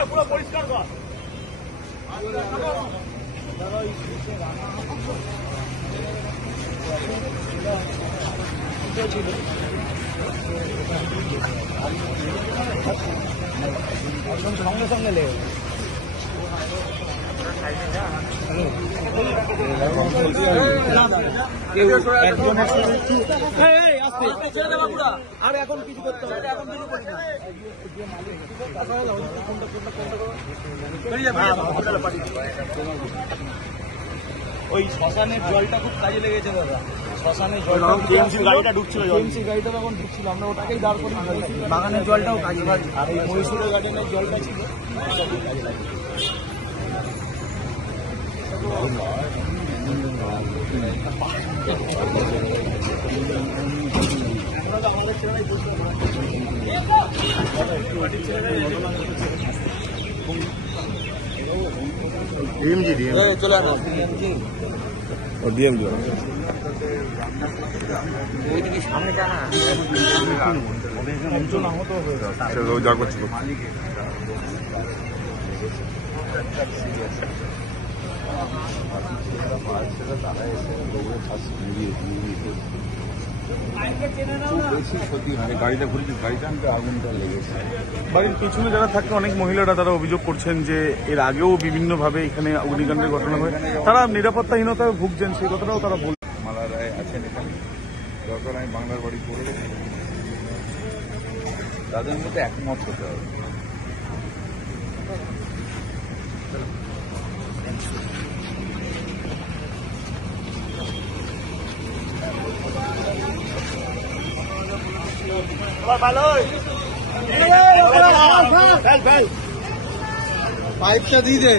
পুরো পরিষ্কার কর। সঙ্গে সঙ্গে লেগে আর এখন কিছু করতে হবে, এখন কিছু করি না। ওই শ্মশানের জলটা খুব কাজে লেগেছে দাদা। শ্মশানের জল গাড়িটা ঢুকছিল, গাড়িটা তখন ঢুকছিল, আমরা ওটাকেই দাঁড় করি। বাগানের জলটাও কাজে লাগে, আর এই মহীশূরের গার্ডেনের জলটা ছিল কাজে লাগে। আমাদের ছেলেরাই বুঝতে পারে। চলে আসো ডিএমজি ওইদিকে সামনে জানা অঞ্চল আহত হয়ে যা করছিল। গাড়িটা ঘুরেছি, গাড়িটা আগুনটা লেগেছে। বাড়ির পিছনে যারা থাকে অনেক মহিলারা তারা অভিযোগ করছেন যে এর আগেও বিভিন্নভাবে এখানে অগ্নিকাণ্ডের ঘটনা হয়, তারা নিরাপত্তাহীনতায় ভুগছেন, সেই কথাটাও তারা বল। মালা রায় আছেন এখানে, দরকার আমি বাংলার বাড়ি করে তাদের মধ্যে একমত হতে হবে। পাইপটা দিয়ে দে।